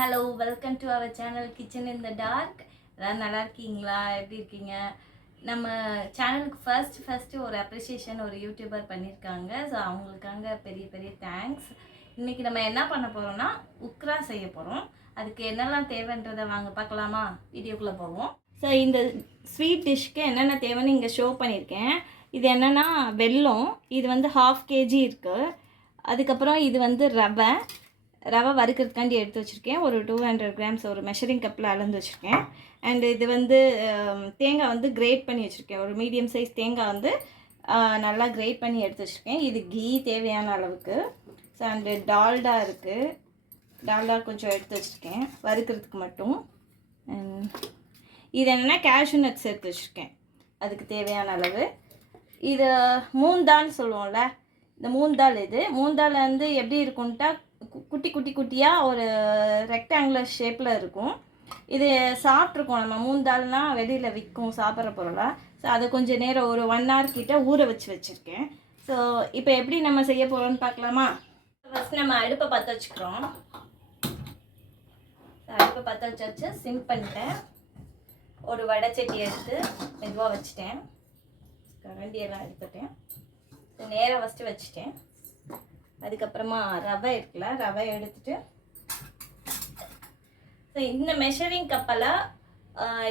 Hello welcome to our channel kitchen in the dark. எல்லோரும் நல்லா இருக்கீங்களா? எப்படி இருக்கீங்க? நம்ம சேனலுக்கு ஃபர்ஸ்ட்டு ஒரு அப்ரிசியேஷன் ஒரு யூடியூபர் பண்ணியிருக்காங்க. ஸோ அவங்களுக்காக பெரிய பெரிய தேங்க்ஸ். இன்றைக்கி நம்ம என்ன பண்ண போகிறோம்னா உக்ரா செய்ய போகிறோம். அதுக்கு என்னெல்லாம் தேவைன்றதை வாங்க பார்க்கலாமா? வீடியோக்குள்ளே போவோம். ஸோ இந்த ஸ்வீட் டிஷ்க்கு என்னென்ன தேவைன்னு இங்கே ஷோ பண்ணியிருக்கேன். இது என்னென்னா வெல்லம், இது வந்து 1/2 kg இருக்குது. அதுக்கப்புறம் இது வந்து ரவை வறுக்கிறதுக்காண்டி எடுத்து வச்சுருக்கேன். ஒரு 200 grams ஒரு மெஷரிங் கப்பில் அளந்து வச்சுருக்கேன். அண்ட் இது வந்து தேங்காய் வந்து கிரேட் பண்ணி வச்சுருக்கேன். ஒரு மீடியம் சைஸ் தேங்காய் வந்து நல்லா கிரேட் பண்ணி எடுத்து வச்சுருக்கேன். இது கீ தேவையான அளவுக்கு. ஸோ அண்டு டால்டா இருக்குது. டால்டா கொஞ்சம் எடுத்து வச்சுருக்கேன் வறுக்கிறதுக்கு மட்டும். இது என்னென்னா கேஷ்யூ நட்ஸ் எடுத்து வச்சுருக்கேன் அதுக்கு தேவையான அளவு. இது மூந்தால் சொல்லுவோம்ல, இந்த மூந்தால். இது மூந்தால் வந்து எப்படி இருக்கும்ட்டா குட்டியாக ஒரு ரெக்டாங்குலர் ஷேப்பில் இருக்கும். இது சாப்பிட்ருக்கோம் நம்ம. மூந்தால்னால் வெளியில் விற்கும் சாப்பிட்ற பொருளாக. ஸோ அதை கொஞ்சம் நேரம் ஒரு 1 hour கிட்ட ஊற வச்சுருக்கேன். ஸோ இப்போ எப்படி நம்ம செய்ய போகிறோம்னு பார்க்கலாமா? ஃபஸ்ட் நம்ம அடுப்பை பற்ற வச்சுக்கிறோம். அடுப்பை பற்ற வச்சு சிம் பண்ணிட்டேன். ஒரு வடைச்சட்டி எடுத்து மெதுவாக வச்சுட்டேன். கரண்டியெல்லாம் எடுத்துட்டேன். நேராக ஃபஸ்ட்டு வச்சுட்டேன். அதுக்கப்புறமா ரவை இருக்குல்ல, ரவை எடுத்துட்டு ஸோ இந்த மெஷரிங் கப்பில்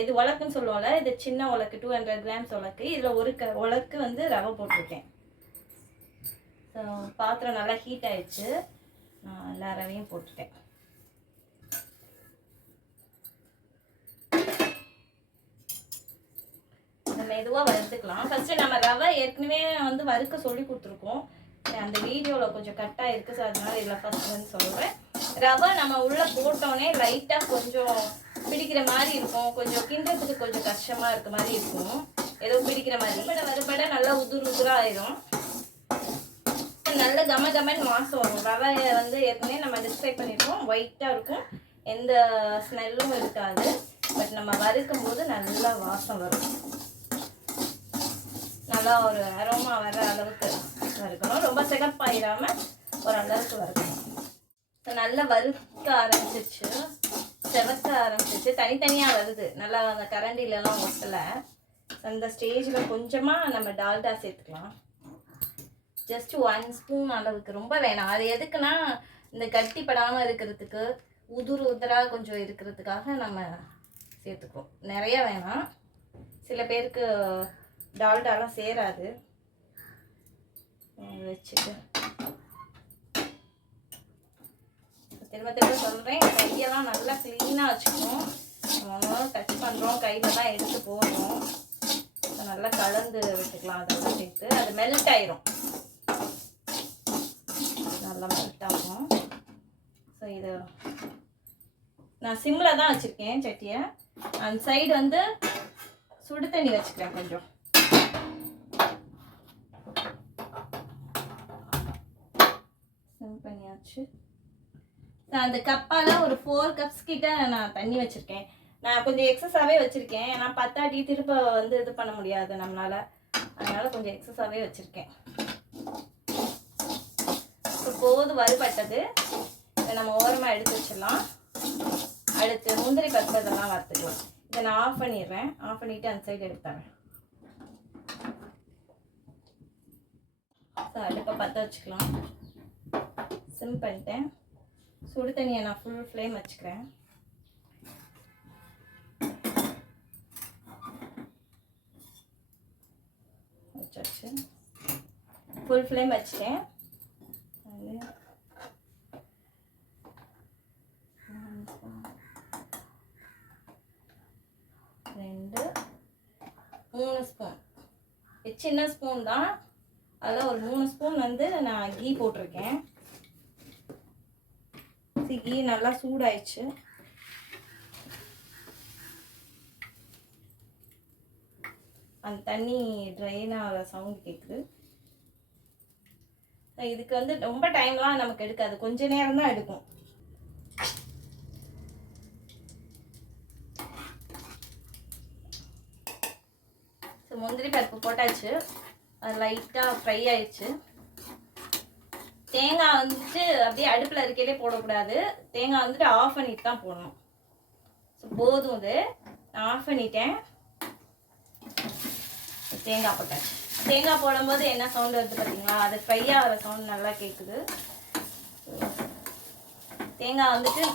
இது உலக்குன்னு சொல்லுவோம்ல, இது சின்ன உலக்கு 200 grams உலக்கு. இதில் ஒரு உலக்கு வந்து ரவை போட்டிருக்கேன். ஸோ பாத்திரம் நல்லா ஹீட் ஆயிடுச்சு. நான் எல்லா ரவையும் போட்டுட்டேன். மெதுவாக வறுத்துக்கலாம். ஃபஸ்ட்டு நம்ம ரவை ஏற்கனவே வந்து வறுக்க சொல்லி கொடுத்துருக்கோம். அந்த வீடியோவில் கொஞ்சம் கட்டாக இருக்குது. ஸோ அதனால இதில் ஃபஸ்ட் வந்து சொல்கிறேன். ரவை நம்ம உள்ளே போட்டோன்னே லைட்டாக கொஞ்சம் பிடிக்கிற மாதிரி இருக்கும். கொஞ்சம் கிண்டத்துக்கு கொஞ்சம் கஷ்டமாக இருக்க மாதிரி இருக்கும். ஏதோ பிடிக்கிற மாதிரி வறுபட நல்லா உதுராக ஆயிரும். நல்ல கமன்னு வாசம் வரும். ரவை வந்து ஏற்கனவே நம்ம டிஸ்கிரைப் பண்ணியிருக்கோம். ஒயிட்டாக இருக்கும், எந்த ஸ்மெல்லும் இருக்காது. பட் நம்ம வறுக்கும் போது நல்லா வாசம் வரும். நல்லா ஒரு அரோமா வர அளவுக்கு வறுக்கணும். ரொம்ப சிகப்பாயிடாமல் ஒரு அளவுக்கு வறுக்கணும். நல்லா வறுக்க ஆரம்பிச்சிருச்சு, செவக்க ஆரம்பிச்சிருச்சு. தனித்தனியாக வருது. நல்லா அந்த கரண்டிலலாம் ஒட்டலை. அந்த ஸ்டேஜில் கொஞ்சமாக நம்ம டால்டா சேர்த்துக்கலாம். ஜஸ்ட் 1 ஸ்பூன் அளவுக்கு, ரொம்ப வேணாம். அது எதுக்குன்னா இந்த கட்டிப்படாமல் இருக்கிறதுக்கு, உதிராக கொஞ்சம் இருக்கிறதுக்காக நம்ம சேர்த்துக்குவோம். நிறைய வேணாம். சில பேருக்கு டால்டாலாம் சேராது. வச்சுட்டு திரும்ப சொல்கிறேன், கையெல்லாம் நல்லா க்ளீனாக வச்சுக்கணும். டச் பண்ணுறோம், கையில் தான் எடுத்து போடணும். நல்லா கலந்து விட்டுக்கலாம். அதெல்லாம் சேர்த்து அது மெல்ட் ஆயிரும். நல்லா மெல்ட் ஆகும். ஸோ இது நான் சிம்மில் தான் வச்சுருக்கேன் சட்டியை. அந்த சைடு வந்து சுடு தண்ணி வச்சுக்கிறேன் கொஞ்சம். பண்ணியாச்சு. அந்த கப்பால் ஒரு 4 cups கிட்ட நான் தண்ணி வச்சுருக்கேன். நான் கொஞ்சம் எக்ஸஸாகவே வச்சுருக்கேன். ஏன்னா பத்தாட்டி திருப்ப வந்து இது பண்ண முடியாது நம்மளால். அதனால் கொஞ்சம் எக்ஸஸாகவே வச்சுருக்கேன். போது வறுபட்டது. நம்ம ஓரமாக எடுத்து வச்சிடலாம். அடுத்து முந்திரி பருப்பு இதெல்லாம் வறுத்துக்கலாம். இதை நான் ஆஃப் பண்ணிடுறேன். ஆஃப் பண்ணிவிட்டு அந்த சைடு எடுத்துறேன். ஸோ அடுப்பை பற்ற வச்சுக்கலாம். சிம் பண்ணிட்டேன். சுடு தண்ணியை நான் ஃபுல் ஃப்ளேம் வச்சுக்கிறேன். வச்சாச்சு. ஃபுல் ஃப்ளேம் வச்சுட்டேன். அது 2 3 ஸ்பூன், சின்ன ஸ்பூன் தான். அதில் ஒரு 3 ஸ்பூன் வந்து நான் கீ போட்டிருக்கேன். கீ நல்லா சூடாயிடுச்சு. அந்த தண்ணி ட்ரைன் ஆகிற சவுண்ட் கேட்குது. இதுக்கு வந்து ரொம்ப டைம்லாம் நமக்கு எடுக்காது, கொஞ்ச நேரம் தான் எடுக்கும். ஸோ முந்திரி பருப்பு போட்டாச்சு. அது லைட்டாக ஃப்ரை ஆயிடுச்சு. தேங்காய் வந்துட்டு அப்படியே அடுப்பில் இருக்கையிலே போடக்கூடாது. தேங்காய் வந்துட்டு ஆஃப் பண்ணிட்டு தான் போடணும். ஸோ போதும் இது. நான் ஆஃப் பண்ணிட்டேன். தேங்காய் போட்டாச்சு. தேங்காய் போடும்போது என்ன சவுண்டு வருது பார்த்தீங்களா? அது ஃப்ரை ஆகிற சவுண்ட் நல்லா கேட்குது. தேங்காய் வந்துட்டு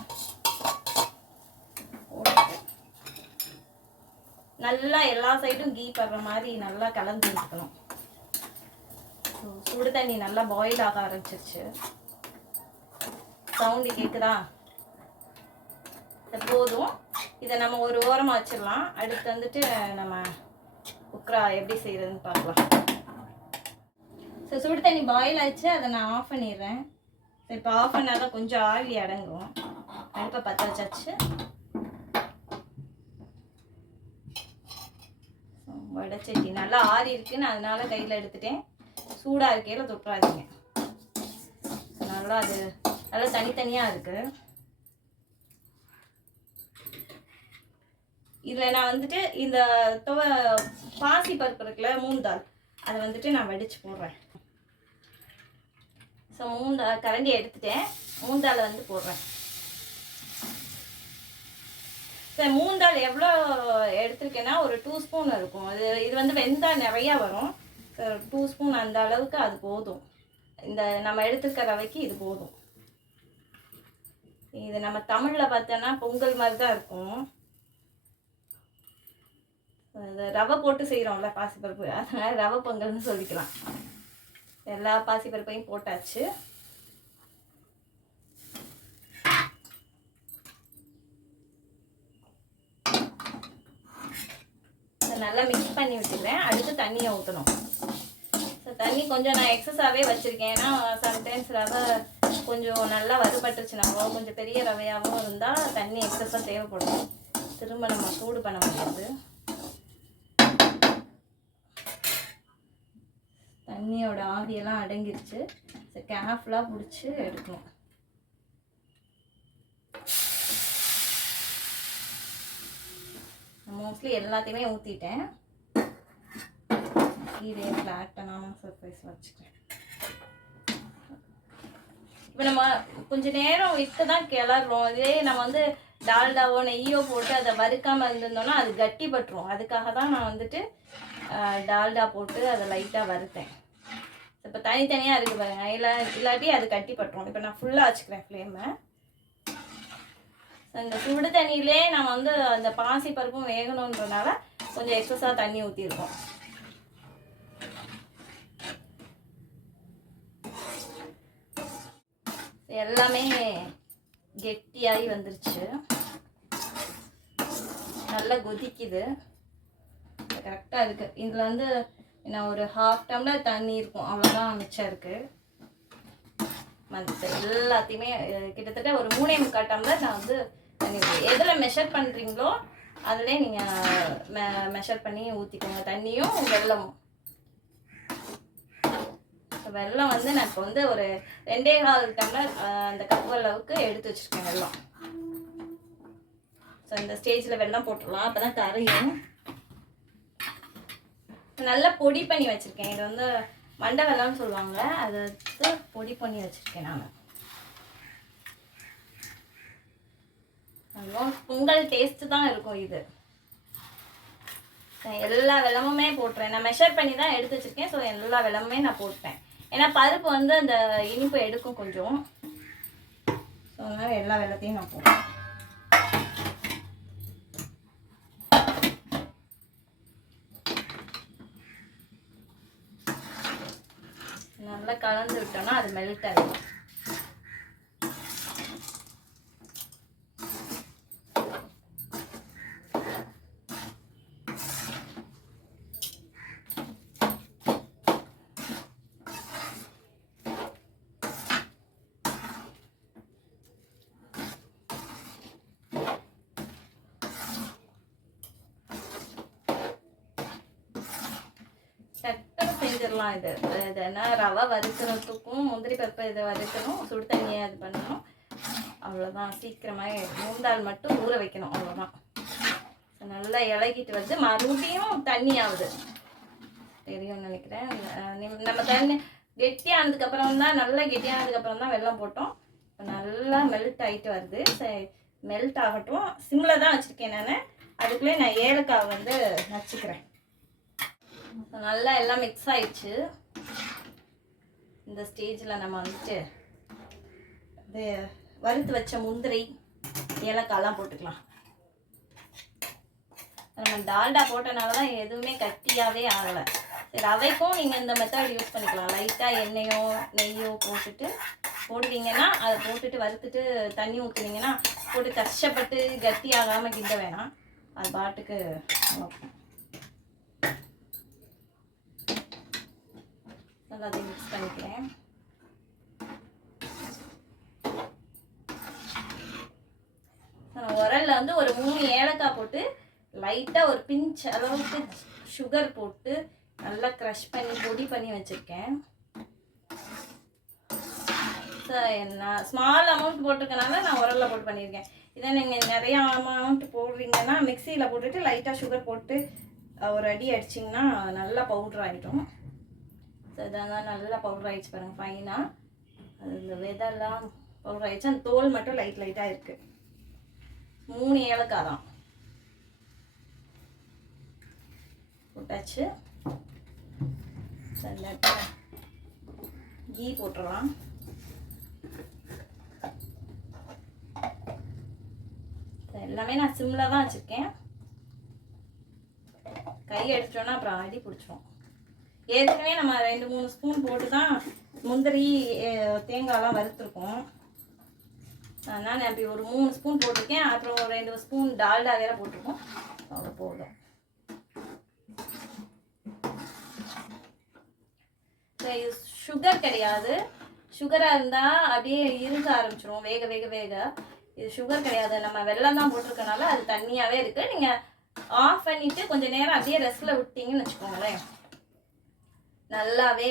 நல்லா எல்லா சைடும் கீ படுற மாதிரி நல்லா கலந்து விட்டுக்கணும். சுடு தண்ணி நல்லா பாயில் ஆக ஆரம்பிச்சிருச்சு. சவுண்டு கேட்குதா? போதும். இதை நம்ம ஒரு ஓரமாக வச்சிடலாம். அடுத்து வந்துட்டு நம்ம உக்ரா எப்படி செய்யறதுன்னு பார்க்கலாம். ஸோ சுடு தண்ணி பாயில் ஆயிடுச்சு. அதை நான் ஆஃப் பண்ணிடுறேன். இப்போ ஆஃப் பண்ணாதான் கொஞ்சம் ஆவி அடங்கும். அடுப்பை பற்ற வச்சாச்சு. வடைச்சட்டி நல்லா ஆறி இருக்குன்னு அதனால கையில் எடுத்துட்டேன். சூடாக இருக்கையில் தொட்டுறாதீங்க. நல்லா அது நல்லா தனித்தனியாக இருக்கு. இதில் நான் வந்துட்டு இந்த பாசி பருப்பு இருக்குல்ல, மூந்தால், அதை வந்துட்டு நான் வடித்து போடுறேன். ஸோ கரண்டி எடுத்துட்டேன். மூந்தாலை வந்து போடுறேன். ஸோ மூந்தால் எவ்வளோ எடுத்துருக்கேன்னா ஒரு 2 ஸ்பூன் இருக்கும். இது வந்து வெந்தால் நிறையா வரும். ஸோ 2 ஸ்பூன் அந்த அளவுக்கு அது போதும். இந்த நம்ம எடுத்துருக்க ரவைக்கு இது போதும். இது நம்ம தமிழில் பார்த்தோன்னா பொங்கல் மாதிரி தான் இருக்கும். ரவை போட்டு செய்கிறோம்ல பாசிப்பருப்பு, அதனால் ரவை பொங்கல்னு சொல்லிக்கலாம். எல்லா பாசிப்பருப்பையும் போட்டாச்சு. நல்லா மிக்ஸ் பண்ணி விட்டுக்கிறேன். அடுத்து தண்ணியை ஊற்றணும். ஸோ தண்ணி கொஞ்சம் நான் எக்ஸஸாகவே வச்சுருக்கேன். ஏன்னா சம்டைம்ஸ் ரவை கொஞ்சம் நல்லா வறுபட்டுருச்சுனாவோ கொஞ்சம் பெரிய ரவையாகவும் இருந்தால் தண்ணி எக்ஸஸாக தேவைப்படும். திரும்ப நம்ம சூடு பண்ண முடியாது. தண்ணியோட ஆவியெல்லாம் அடங்கிருச்சு. ஸோ கேர்ஃபுல்லாக பிடிச்சி எடுக்கணும். மோஸ்ட்லி எல்லாத்தையுமே ஊற்றிட்டேன். கீழே ஃப்ளாட் பண்ணாமல் சர்ப்ரைஸ் வச்சுக்கிறேன். இப்போ நம்ம கொஞ்சம் நேரம் விட்டு தான் கிளறோம். இதே நம்ம வந்து டால்டாவோ நெய்யோ போட்டு அதை வறுக்காமல் இருந்திருந்தோம்னா அது கட்டி பட்டுரும். அதுக்காக தான் நான் வந்துட்டு டால்டா போட்டு அதை லைட்டாக வறுத்தேன். இப்போ தனித்தனியாக இருக்குது பாருங்க. இல்லாட்டி அது கட்டி பட்டுரும். இப்போ நான் ஃபுல்லாக வச்சுக்கிறேன் ஃப்ளேமை. இந்த சுடு தண்ணியிலே நம்ம வந்து அந்த பாசி பருப்பும் வேகணுன்றனால கொஞ்சம் எக்ஸஸாக தண்ணி ஊற்றிருக்கோம். எல்லாமே கெட்டியாகி வந்துருச்சு. நல்லா கொதிக்குது. கரெக்டாக இருக்குது. இதில் வந்து நான் ஒரு 1/2 டம்ளர் தண்ணி இருக்கும், அவ்வளோதான் மிச்சம் இருக்குது. மற்ற எல்லாத்தையுமே கிட்டத்தட்ட ஒரு 3.25 டம்ளர் நான் வந்து தண்ணி எதில் மெஷர் பண்ணுறீங்களோ அதிலே நீங்கள் மெஷர் பண்ணி ஊற்றிக்கோங்க. தண்ணியும் வெல்லமும். வெல்லம் வந்து நான் இப்போ வந்து ஒரு 2.25 டம்ளர் அந்த கப் அளவுக்கு எடுத்து வச்சுருக்கேன் வெல்லம். ஸோ இந்த ஸ்டேஜில் வெல்லம் போட்டுடலாம், அப்போ தான் கரையும். நல்லா பொடி பண்ணி வச்சுருக்கேன். இது வந்து மண்டை வெல்லம்னு சொல்லுவாங்க. அதை எடுத்து பொடி பண்ணி வச்சுருக்கேன் நான். பொங்கல் டேஸ்ட்டு தான் இருக்கும் இது. எல்லா வெல்லமுமே போட்டுறேன். நான் மெஷர் பண்ணி தான் எடுத்து வச்சுருக்கேன். ஸோ எல்லா வெல்லமுமே நான் போட்டேன். ஏன்னா பருப்பு வந்து அந்த இனிப்பு எடுக்கும் கொஞ்சம். ஸோ அதனால் எல்லா வெல்லத்தையும் நான் போட்டேன். நல்லா கலந்து விட்டோம்னா அது மெல்ட் ஆகிடும். செஞ்சிடலாம். இது என்ன ரவை வறுக்கணுத்துக்கும் முந்திரி பருப்பு இதை வறுக்கணும், சுடு தண்ணியை இது பண்ணணும், அவ்வளோதான். சீக்கிரமாக மூந்தால் மட்டும் ஊற வைக்கணும், அவ்வளோதான். நல்லா இலகிட்டு வந்து மறுபடியும் தண்ணி ஆகுது தெரியும்னு நினைக்கிறேன். நம்ம கெட்டியானதுக்கப்புறம் தான், நல்லா கெட்டியானதுக்கப்புறம் தான் வெல்லம் போட்டோம். இப்போ நல்லா மெல்ட் ஆகிட்டு வருது. சரி, மெல்ட் ஆகட்டும். சிம்மில் தான் வச்சுருக்கேன் நான். அதுக்குள்ளே நான் ஏலக்காய் வந்து நச்சுக்கிறேன். நல்லா எல்லாம் மிக்ஸ் ஆயிடுச்சு. இந்த ஸ்டேஜில் நம்ம வந்துட்டு இது வறுத்து வச்ச முந்திரி, ஏலக்காய்லாம் போட்டுக்கலாம். நம்ம டால்டா போட்டனால தான் எதுவுமே கட்டியாகவே ஆகலை. ரவைக்கும் நீங்கள் இந்த மெத்தட் யூஸ் பண்ணிக்கலாம். லைட்டாக எண்ணெயோ நெய்யோ போட்டுட்டிங்கன்னா அதை போட்டுட்டு வறுத்துட்டு தண்ணி ஊற்றுனீங்கன்னா போட்டு கஷ்டப்பட்டு கட்டி ஆகாமல் கிண்ட வேணாம். அது பாட்டுக்கு நல்லா அதை மிக்ஸ் பண்ணிக்கிறேன். உரலில் வந்து ஒரு 3 ஏலக்காய் போட்டு லைட்டாக ஒரு பிஞ்ச் அளவுக்கு சுகர் போட்டு நல்லா க்ரஷ் பண்ணி பொடி பண்ணி வச்சுருக்கேன். நான் ஸ்மால் அமௌண்ட் போட்டிருக்கனால நான் உரலில் போட்டு பண்ணியிருக்கேன். இதை நீங்கள் நிறையா அமௌண்ட் போடுறீங்கன்னா மிக்சியில் போட்டுட்டு லைட்டாக சுகர் போட்டு ஒரு அடி அடிச்சிங்கன்னா நல்லா பவுட்ரு ஆகிடும். ஸோ இதெல்லாம் நல்லா பவுட்ரு ஆகிடுச்சு பாருங்கள் ஃபைனாக. அது இந்த விதெல்லாம் பவுட்ரு ஆகிடுச்சு. அந்த தோல் மட்டும் லைட்டாக இருக்குது. 3 ஏலக்காய் தான் போட்டாச்சு. கீ போட்டுடலாம். எல்லாமே நான் சிம்மில் தான் வச்சுருக்கேன். கை எடுத்துட்டோன்னா அப்புறம் அடி பிடிச்சிரும். ஏற்கனவே நம்ம 2-3 ஸ்பூன் போட்டு தான் முந்திரி தேங்காயெலாம் வறுத்துருக்கோம். அதனால் நான் அப்படி ஒரு 3 ஸ்பூன் போட்டிருக்கேன். அப்புறம் ஒரு 2 ஸ்பூன் டால்டா வேறு போட்டிருக்கோம். அவ்வளோ போதும். சுகர் கிடையாது. சுகராக இருந்தால் அப்படியே இருக்க ஆரம்பிச்சிடும் வேக வேக வேக. இது சுகர் கிடையாது. நம்ம வெல்லம் தான் போட்டிருக்கனால அது தண்ணியாகவே இருக்குது. நீங்கள் ஆஃப் பண்ணிவிட்டு கொஞ்சம் நேரம் அப்படியே ரெஸ்ட்டில் விட்டிங்கன்னு வச்சுக்கோங்களேன், நல்லாவே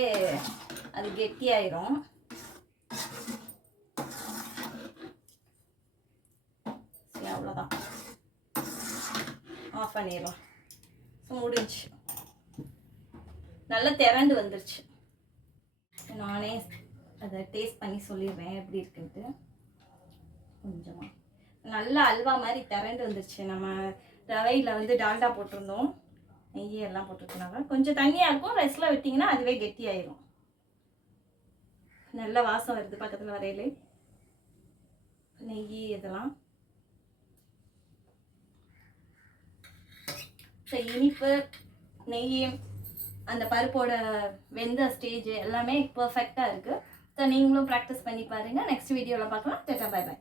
அது கெட்டியாயிரும். சரி, அவ்வளோதான். ஆஃப் பண்ணிடலாம். ஸோ முடிஞ்சு. நல்லா திரண்டு வந்துருச்சு. நானே அதை டேஸ்ட் பண்ணி சொல்லிடுறேன் எப்படி இருக்குன்ட்டு. கொஞ்சமாக நல்லா அல்வா மாதிரி திரண்டு வந்துருச்சு. நம்ம ரவையில் வந்து டால்டா போட்டிருந்தோம், நெய் எல்லாம் போட்டிருக்கனால கொஞ்சம் தண்ணியாக இருக்கும். ரெஸ்ட்டில் விட்டிங்கன்னா அதுவே கெட்டியாயிரும். நல்ல வாசம் வருது பக்கத்தில் வரையிலே. நெய் இதெல்லாம் இனிப்பு, நெய், அந்த பருப்போட வெந்த ஸ்டேஜ் எல்லாமே பர்ஃபெக்டாக இருக்குது. ஸோ நீங்களும் ப்ராக்டிஸ் பண்ணி பாருங்கள். நெக்ஸ்ட் வீடியோவில் பார்க்கலாம். டாடா, பை பை.